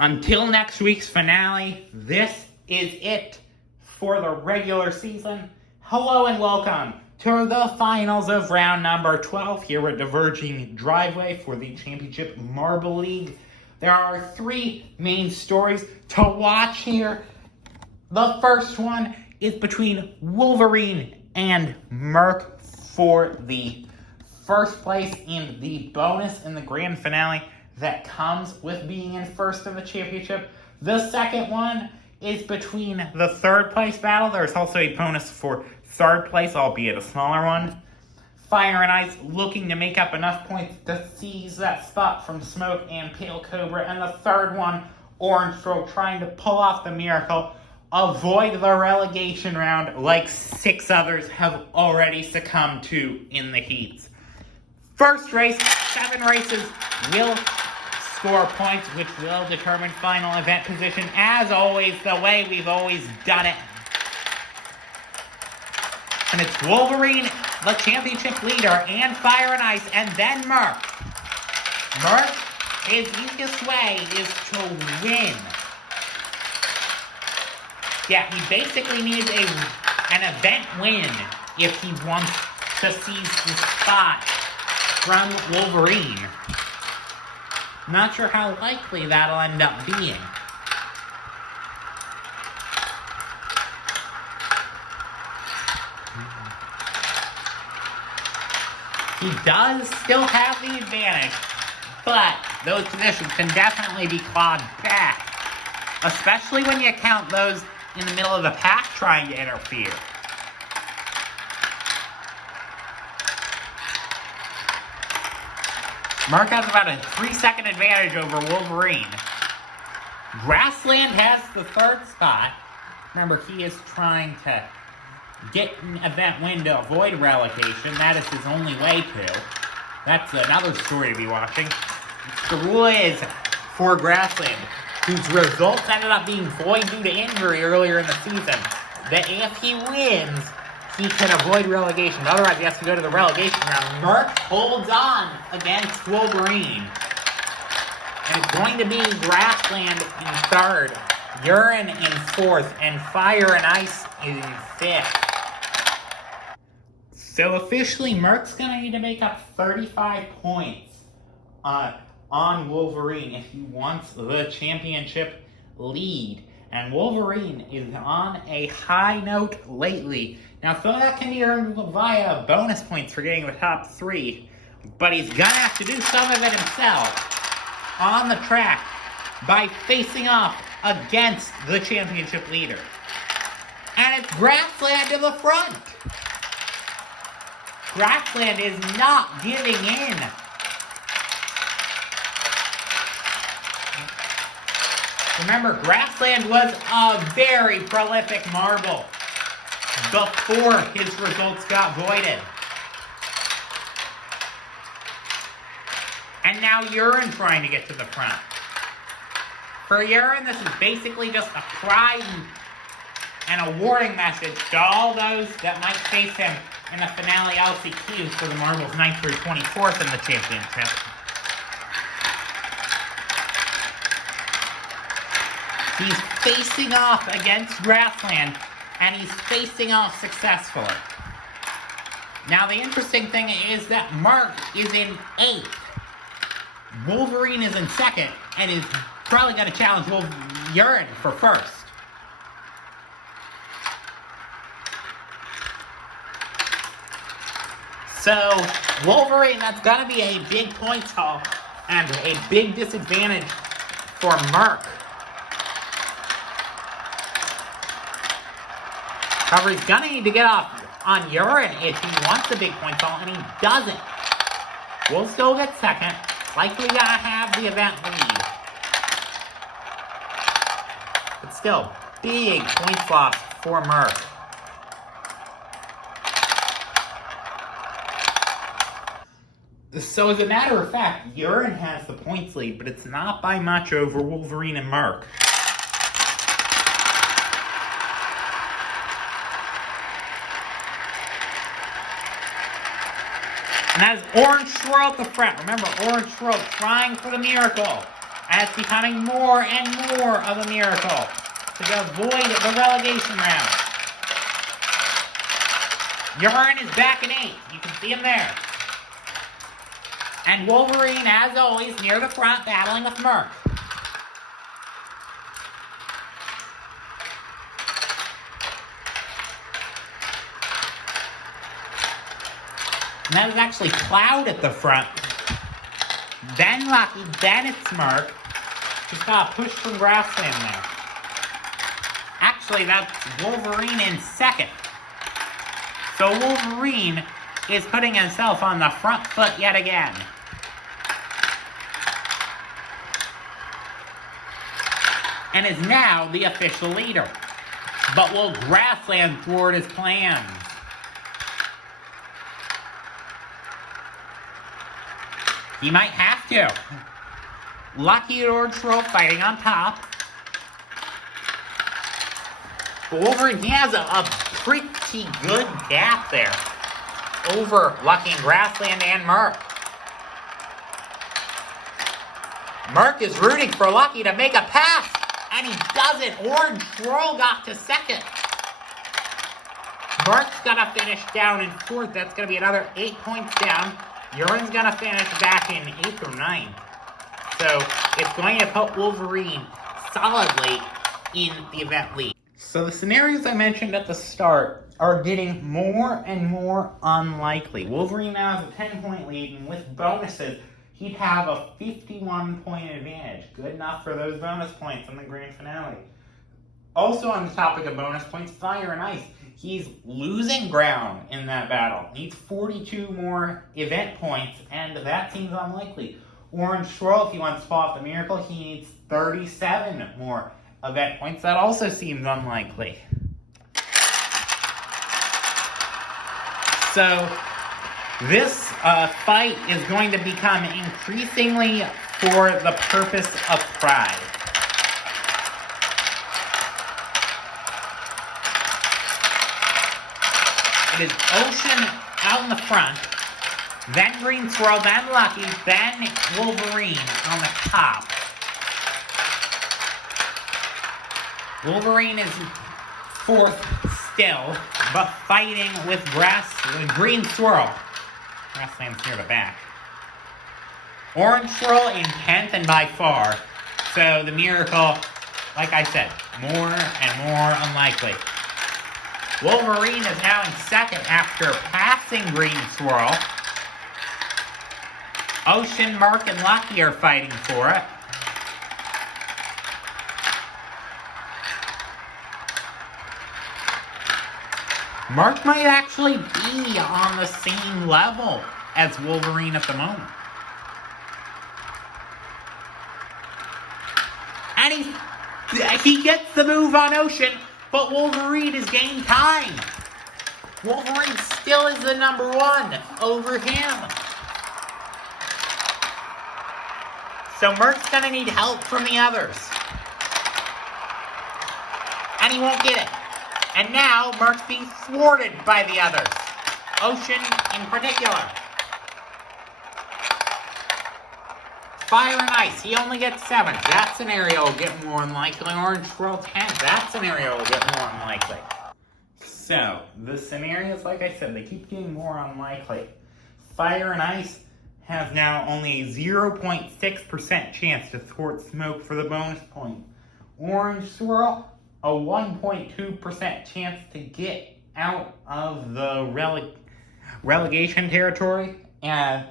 Until next week's finale, this is it for the regular season. Hello and welcome to the finals of round number 12 here at Diverging Driveway for the Championship Marble League. There are three main stories to watch here. The first one is between Wolverine and Merc for the first place in the bonus in the grand finale that comes with being in first in the championship. The second one is between the third place battle. There's also a bonus for third place, albeit a smaller one. Fire and Ice looking to make up enough points to seize that spot from Smoke and Pale Cobra. And the third one, Orange Stroke, trying to pull off the miracle, avoid the relegation round like 6 others have already succumbed to in the heats. First race, 7 races will score points, which will determine final event position, as always, the way we've always done it. And it's Wolverine, the championship leader, and Fire and Ice, and then Merc. Merc, his easiest way is to win. Yeah, he basically needs an event win if he wants to seize the spot from Wolverine. Not sure how likely that'll end up being. He does still have the advantage, but those positions can definitely be clawed back, especially when you count those in the middle of the pack trying to interfere. Merc has about a 3-second advantage over Wolverine. Grassland has the third spot. Remember, he is trying to get an event win to avoid relegation. That is his only way to. That's another story to be watching. The rule is for Grassland, whose results ended up being void due to injury earlier in the season, that if he wins, he can avoid relegation. Otherwise, he has to go to the relegation round. Merc holds on against Wolverine. And it's going to be Grassland in third, Urine in fourth, and Fire and Ice in fifth. So officially, Merc's going to need to make up 35 points on Wolverine if he wants the championship lead. And Wolverine is on a high note lately. Now, some of that can be earned via bonus points for getting the top 3, but he's going to have to do some of it himself on the track by facing off against the championship leader. And it's Grassland to the front. Grassland is not giving in. Remember, Grassland was a very prolific marble before his results got voided. And now Urine trying to get to the front. For Urine, this is basically just a pride and a warning message to all those that might face him in the finale LCQ for the marbles 9th through 24th in the championship. He's facing off against Grassland, and he's facing off successfully. Now, the interesting thing is that Merc is in 8th. Wolverine is in 2nd, and is probably going to challenge Urine for 1st. So, Wolverine, that's going to be a big points haul, and a big disadvantage for Merc. However, he's going to need to get off on Urine if he wants a big point haul, and he doesn't. We'll still get 2nd. Likely going to have the event lead. But still, big points loss for Merc. So as a matter of fact, Urine has the points lead, but it's not by much over Wolverine and Merc. And that is Orange Swirl at the front. Remember, Orange Swirl trying for the miracle And it's becoming more and more of a miracle to avoid the relegation round. Urine is back in 8th. You can see him there. And Wolverine, as always, near the front, battling with Merc. And that is actually Cloud at the front. Then Lucky, then it's Merc. Just got a push from Grassland there. Actually, that's Wolverine in 2nd. So Wolverine is putting himself on the front foot yet again. And is now the official leader. But will Grassland thwart his plans? He might have to. Lucky and Orange Roll fighting on top. But Wolverine, he has a pretty good gap there over Lucky and Grassland and Merc. Merc is rooting for Lucky to make a pass, and he doesn't. Orange Roll got to 2nd. Merc's gonna finish down in 4th. That's gonna be another 8 points down. Urine's gonna finish back in 8th or 9th. So it's going to put Wolverine solidly in the event lead. So the scenarios I mentioned at the start are getting more and more unlikely. Wolverine now has a 10-point lead, and with bonuses, he'd have a 51-point advantage. Good enough for those bonus points in the grand finale. Also on the topic of bonus points, Fire and Ice. He's losing ground in that battle. Needs 42 more event points, and that seems unlikely. Orange Swirl, if he wants to pull off the miracle, he needs 37 more event points. That also seems unlikely. So this fight is going to become increasingly for the purpose of pride. It is Ocean out in the front, then Green Swirl, then Lucky, then Wolverine on the top. Wolverine is 4th still, but fighting with Green Swirl. Grassland's near the back. Orange Swirl in 10th and by far. So the miracle, like I said, more and more unlikely. Wolverine is now in 2nd after passing Green Swirl. Ocean, Merc, and Lucky are fighting for it. Merc might actually be on the same level as Wolverine at the moment. And he gets the move on Ocean, but Wolverine has gained time. Wolverine still is the number 1 over him. So Merc's going to need help from the others. And he won't get it. And now Merc's being thwarted by the others. Ocean in particular. Fire and Ice, he only gets 7. That scenario will get more unlikely. Orange Swirl 10. That scenario will get more unlikely. So, the scenarios, like I said, they keep getting more unlikely. Fire and Ice has now only a 0.6% chance to thwart Smoke for the bonus point. Orange Swirl, a 1.2% chance to get out of the relegation territory. And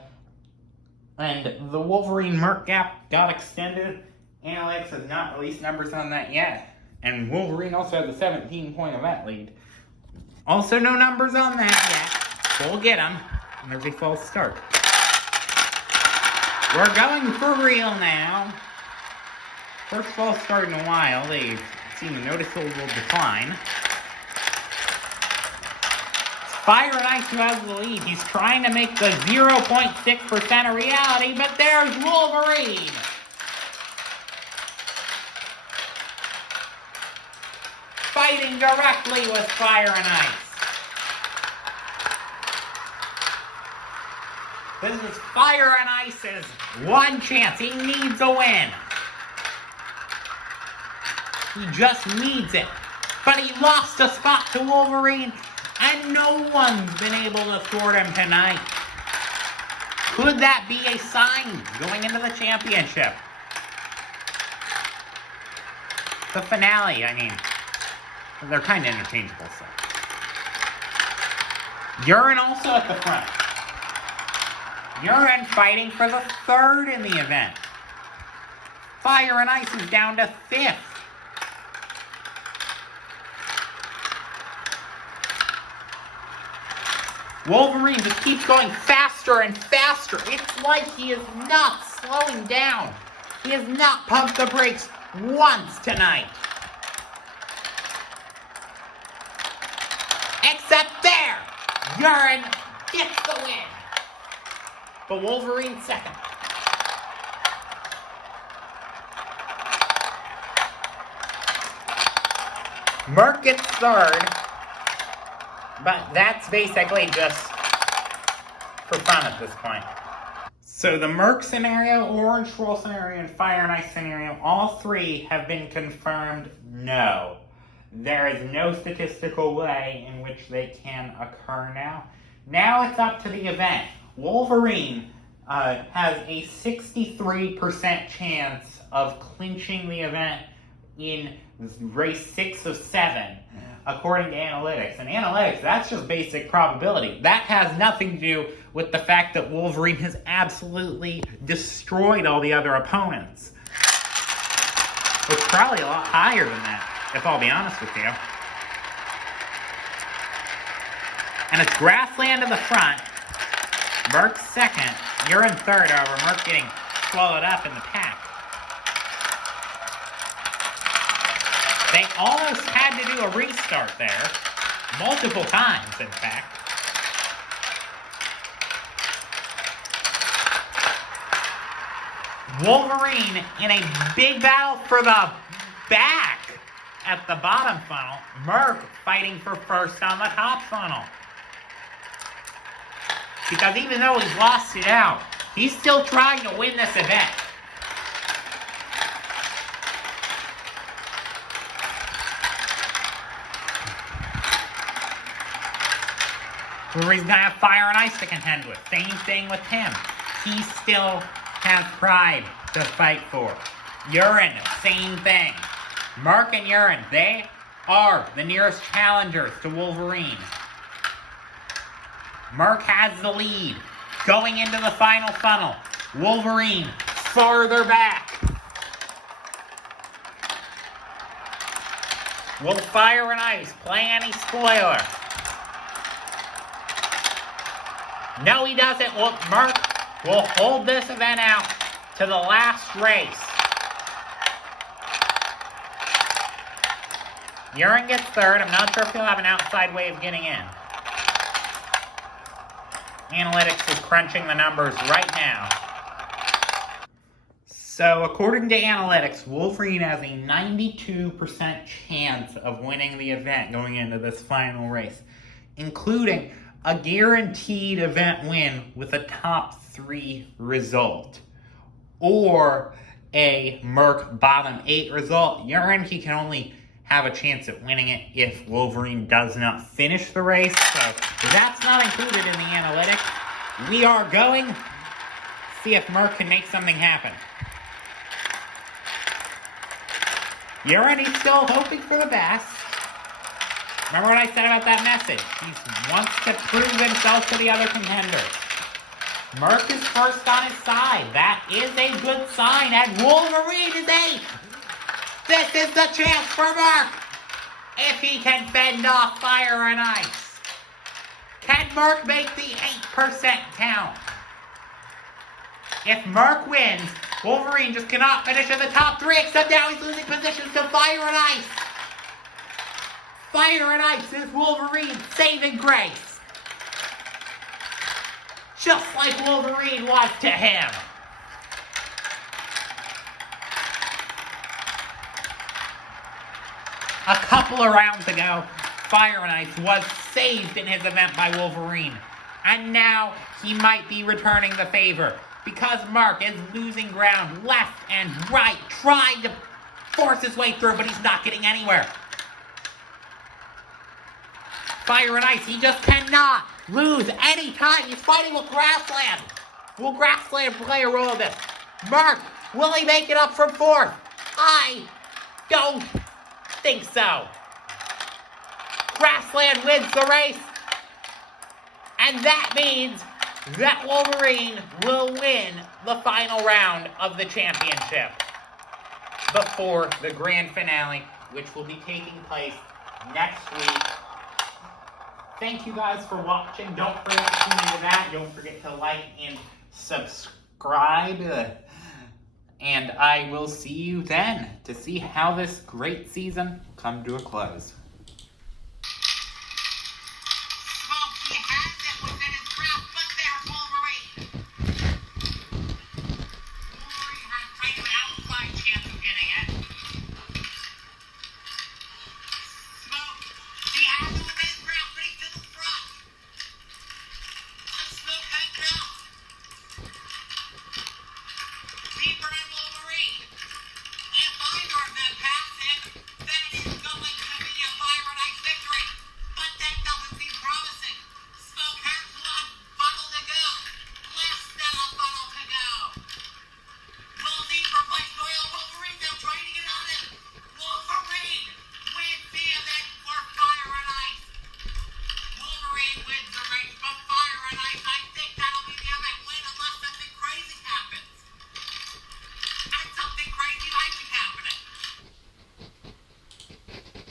the Wolverine-Merc gap got extended. Analytics has not released numbers on that yet. And Wolverine also has a 17-point event lead. Also no numbers on that yet. We'll get them. And there's a false start. We're going for real now. First false start in a while. They've seen a noticeable decline. Fire and Ice who has the lead. He's trying to make the 0.6% a reality, but there's Wolverine. Fighting directly with Fire and Ice. This is Fire and Ice's one chance. He needs a win. He just needs it. But he lost a spot to Wolverine, and no one's been able to thwart him tonight. Could that be a sign going into the championship? The finale, I mean. They're kind of interchangeable, so. Urine also at the front. Urine fighting for the third in the event. Fire and Ice is down to fifth. Wolverine just keeps going faster and faster. It's like he is not slowing down. He has not pumped the brakes once tonight. Except there. Urine gets the win. But Wolverine second. Merc gets third. But that's basically just for fun at this point. So the Merc scenario, Orange Troll scenario, and Fire and Ice scenario, all three have been confirmed no. There is no statistical way in which they can occur now. Now it's up to the event. Wolverine has a 63% chance of clinching the event in race 6 of 7, according to analytics. And analytics, that's just basic probability. That has nothing to do with the fact that Wolverine has absolutely destroyed all the other opponents. It's probably a lot higher than that, if I'll be honest with you. And it's Grassland in the front. Merc second. You're in third, however. Merc getting swallowed up in the pack. They almost had to do a restart there. Multiple times, in fact. Wolverine in a big battle for the back at the bottom funnel. Merc fighting for first on the top funnel. Because even though he's lost it out, he's still trying to win this event. Wolverine's going to have Fire and Ice to contend with. Same thing with him. He still has Pride to fight for. Urine, same thing. Merc and Urine, they are the nearest challengers to Wolverine. Merc has the lead. Going into the final funnel. Wolverine farther back. Will Fire and Ice play any spoiler? No, he doesn't. Look, Merc will hold this event out to the last race. Urine gets third. I'm not sure if he'll have an outside way of getting in. Analytics is crunching the numbers right now. So, according to analytics, Wolverine has a 92% chance of winning the event going into this final race, including a guaranteed event win with a top 3 result, or a Merc bottom 8 result. Urine, he can only have a chance at winning it if Wolverine does not finish the race, so that's not included in the analytics. We are going to see if Merc can make something happen. Urine, he's still hoping for the best. Remember what I said about that message? He wants to prove himself to the other contenders. Merc is first on his side. That is a good sign. And Wolverine is 8th. This is the chance for Merc. If he can fend off Fire and Ice. Can Merc make the 8% count? If Merc wins, Wolverine just cannot finish in the top 3, except now he's losing positions to Fire and Ice. Fire and Ice is Wolverine's saving grace. Just like Wolverine was to him. A couple of rounds ago, Fire and Ice was saved in his event by Wolverine. And now he might be returning the favor, because Merc is losing ground left and right, trying to force his way through, but he's not getting anywhere. Fire and Ice, he just cannot lose any time. He's fighting with Grassland. Will Grassland play a role in this? Mark, will he make it up from fourth? I don't think so. Grassland wins the race. And that means that Wolverine will win the final round of the championship before the grand finale, which will be taking place next week. Thank you guys for watching. Don't forget to tune into that. Don't forget to like and subscribe. And I will see you then to see how this great season come to a close.